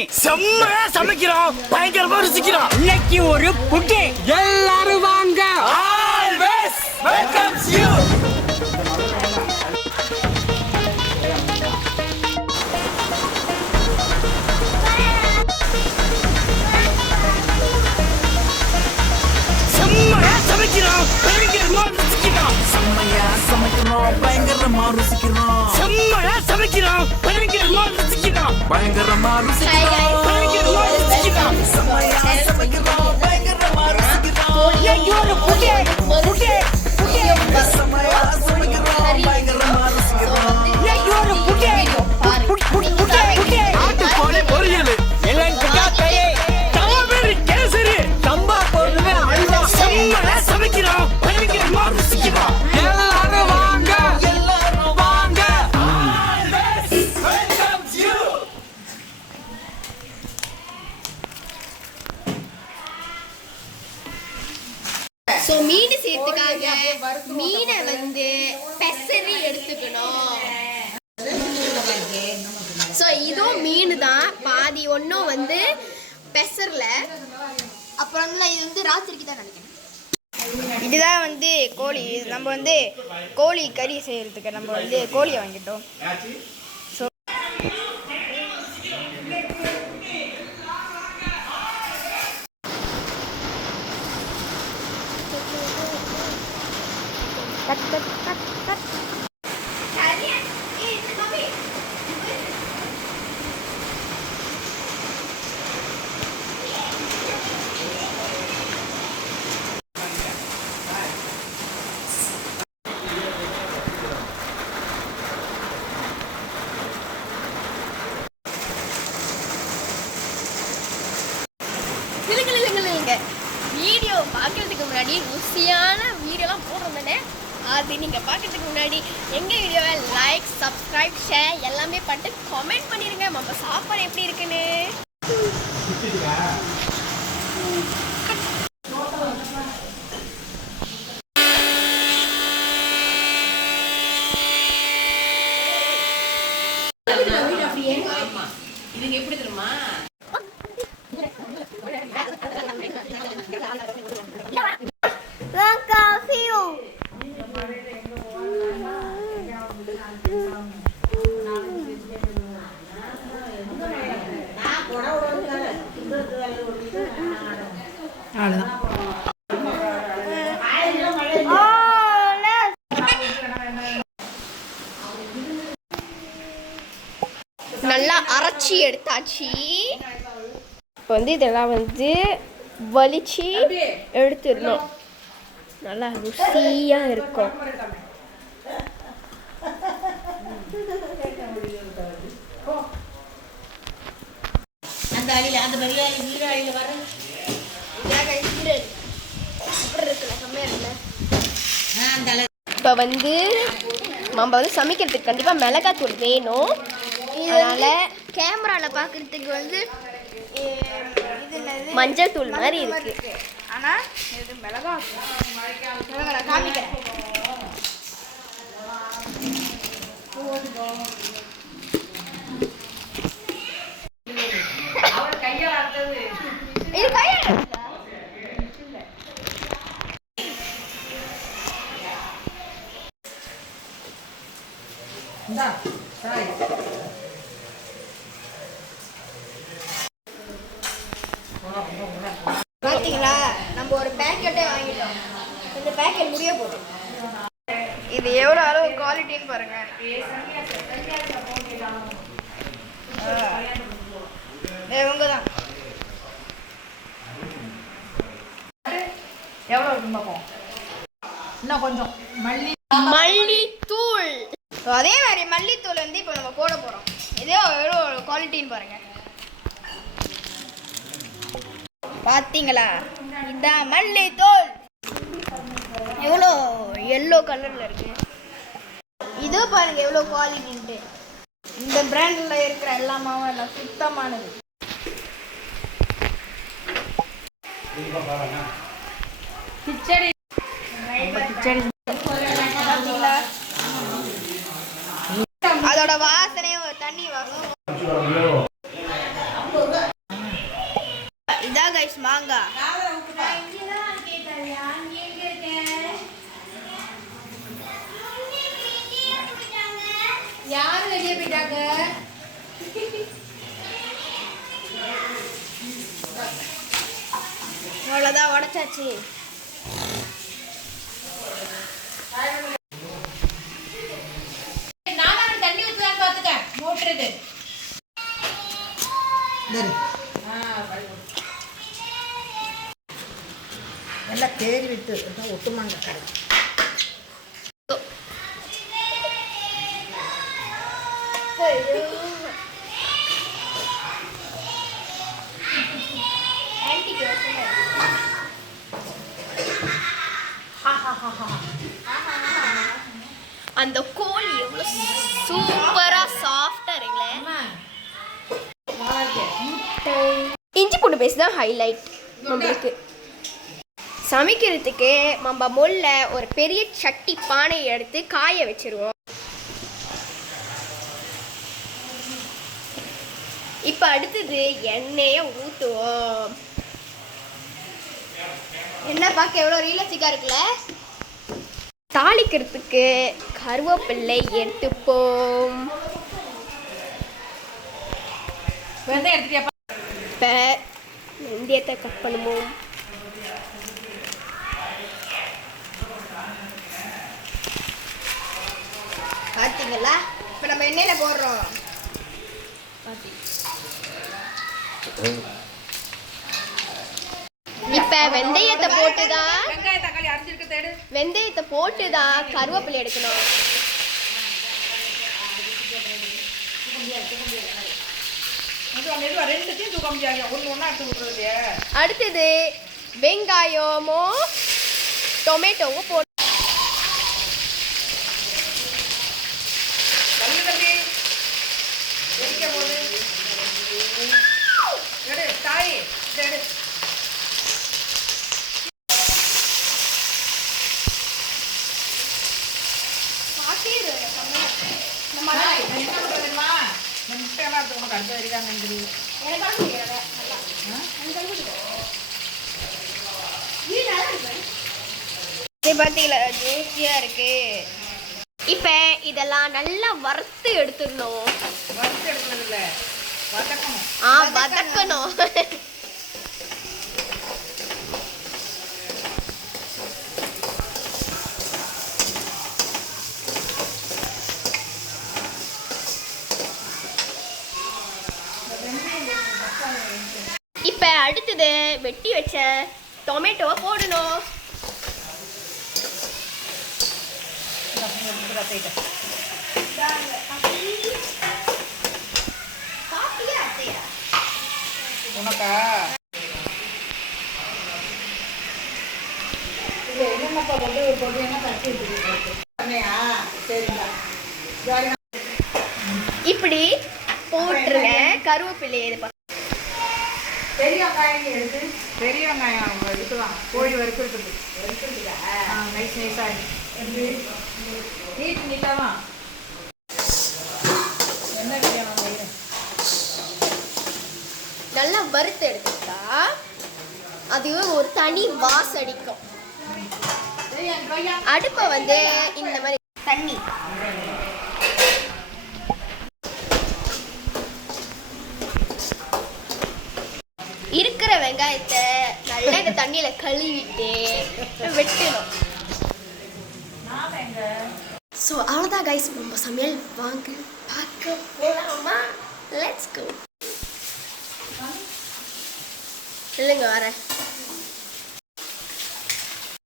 செம்மையா சமைக்கிறோம், பயங்கரமா ருசிக்கிறோம். இன்னைக்கு ஒரு புட்டி, எல்லாரும் வாங்க. Always welcomes you. செம்மையா சமைக்கிறோம், பயங்கரமா ருசிக்கிறோம். செம்மையா சமைக்கிறோம், பயங்கரமா ருசிக்கிறோம். செம்மையா சமைக்கிறோம், பயங்கரமா ருசிக்கிறோம். பயங்கரமா ருசிக்கிறோம். பயங்கரமா ருசிக்கிறோம். செம்மையா சமைக்கிறோம், பயங்கரமா ருசிக்கிறோம். இன்னைக்கு ஒரு புட்டி, புட்டி, புட்டி. செம்மையா சமைக்கிறோம், பயங்கரமா ருசிக்கிறோம். இன்னைக்கு ஒரு புட்டி, புட்டி, புட்டி. நாட்டுக்கோழி பொரியல், இளங்கிட்டா கறி, தவறு கேசரி. சம்பா பொருள் அல்வா. செம்மையா சமைக்கிறோம், பயங்கரமா ருசிக்கிறோம். எல்லாரும் வாங்க, எல்லாரும் வாங்க. Welcomes you. ஸோ மீன் சேர்த்துக்காக மீனை வந்து பெசரி எடுத்துக்கணும். ஸோ இதுவும் மீன் தான், பாதி ஒன்றும் வந்து பெசரில். அப்புறம் வந்து இது வந்து ராத்திரிக்கு தான் நினைக்கிறேன். இதுதான் வந்து கோழி. நம்ம வந்து கோழி கறி செய்யறதுக்கு நம்ம வந்து கோழியை வாங்கிட்டோம். இல்லைங்க, வீடியோ பார்க்கறதுக்கு முன்னாடி ருசியான வீடியோலாம் போடுறோம். அது நீங்கள் பார்க்கறதுக்கு முன்னாடி எங்கள் வீடியோவை லைக், சப்ஸ்கிரைப், ஷேர் எல்லாமே பண்ணிட்டு கமெண்ட் பண்ணிடுங்க. நம்ம சாப்பாடு எப்படி இருக்குன்னு. இதுக்கு எப்படி தெரியுமா? நல்லா அரைச்சி எடுத்தாச்சு. இப்போ வந்து இதெல்லாம் வந்து வலிச்சு எடுத்துடணும். நல்லா ருசியாக இருக்கும். இப்போ வந்து நம்ம வந்து சமைக்கிறதுக்கு கண்டிப்பாக மிளகாத்தூள் வேணும். அதனால் கேமரால பார்க்கறதுக்கு வந்து மஞ்சள் தூள் மாதிரி இருக்கு. ஆனா இது மிளகாய் காமிக்கிறேன். இது கையால பார்த்தீங்களா, நம்ம ஒரு பேக்கெட்டே வாங்கிட்டோம். இந்த பேக்கெட் முடிய போகுது. இது எவ்வளோ அளவு குவாலிட்டின்னு பாருங்க. இவங்க தான் எவ்வளோ இருக்குன்னு பார்ப்போம். இன்னும் கொஞ்சம் மல்லித்தூள். அதே மாதிரி மல்லித்தூள் வந்து இப்போ நம்ம போட போகிறோம். இதே எவ்வளோ குவாலிட்டின்னு பாருங்க. பார்த்தீங்களா, இதான் மல்லித்தூள். எவ்வளோ எல்லோ கலரில் இருக்கு. இதோ பாருங்க எவ்வளோ குவாலிட்டின்ட்டு. இந்த பிராண்டில் இருக்கிற எல்லா மாவும் எல்லாம் சுத்தமானது. கிச்சடி பார்த்தீங்களா, அதோட வாசனையும் தண்ணி வாசம். இதான் கைஸ் மாங்காய். யாரு வெளியே போயிட்டாங்க? அவ்வளோதான் உடச்சாச்சு. நானும் தண்ணி ஊற்றுதான் பார்த்துக்க மோட்டுறது. எல்லாம் தேடி விட்டு ஒட்டுமாங்க கடை. அந்த கோழி எவ்வளோ சூப்பரா சாஃப்டா இருக்குல்ல. இஞ்சி பூண்டு பேஸ்ட் தான் ஹைலைட் நம்மளுக்கு. சமைக்கிறதுக்கு நம்ம முதல்ல ஒரு பெரிய சட்டி பானை எடுத்து காய வச்சிருவோம். இப்போ அடுத்தது எண்ணெயை ஊற்றுவோம். எண்ணெய் பார்க்க எவ்வளோ ரியலிஸ்டிக்காக இருக்குல்ல. தாளிக்கிறதுக்கு கருவேப்பிள்ளை எடுத்துப்போம். வெந்தயம் எடுத்துட்டியா? இப்போ வெந்தயத்தை கட் பண்ணுவோம். பார்த்தீங்களா? இப்போ நம்ம எண்ணெயில் போடுறோம். இப்போ வெந்தயத்தை போட்டுதான் வெங்காயம் தக்காளி அரைச்சிருக்க தேடு. வெந்தயத்தை போட்டுதான் கருவேப்பிலை எடுக்கணும். மெதுவா ரெண்டுத்தையும் தூக்க முடியாது. ஒன்று ஒன்றா எடுத்து விட்றது. அடுத்தது வெங்காயமும் டொமேட்டோவும் போட்டு தள்ளு தம்பி. எரிக்க போகுது. எடு தாய் எடு. தாய், நான் என்ன பண்ணுறது தெரியுமா? இந்த முட்டையெல்லாம் எடுத்து உனக்கு அடுத்த வரைக்காங்க. பார்த்தீங்களா ஜூஸியாக இருக்கு. இப்போ இதெல்லாம் நல்லா வறுத்து எடுத்துடணும். வறுத்து எடுக்கிறது இல்லை, வதக்கணும். வதக்கணும். இப்போ அடுத்தது வெட்டி வச்ச டொமேட்டோவை போடணும். உனக்கா என்னென்னப்பா போட்டு ஒரு பொடி என்ன கட்டி வச்சுருக்கா? சரிங்களா? இப்படி போட்டுருங்க. கருவேப்பிலை இது பெரிய வெங்காயம் எடுத்து பெரிய வெங்காயம் எடுத்துலாம். கோழி வறுக்கிறது நைஸ் நைஸாக நீட் நீட்டாக என்ன கல்யாணம் வயிறு நல்லா வறுத்து எடுத்துட்டா அதுவே ஒரு தனி வாசம் அடிக்கும். அடுப்பை வந்து இந்த மாதிரி தண்ணி இருக்கிற வெங்காயத்தை நல்லா இந்த தண்ணியில கழுவிட்டு வெட்டணும். ஸோ அவ்வளோதான் கைஸ், நம்ம சமையல் வாங்க பார்க்க போகலாமா? Let's go. இல்லைங்க வரேன்.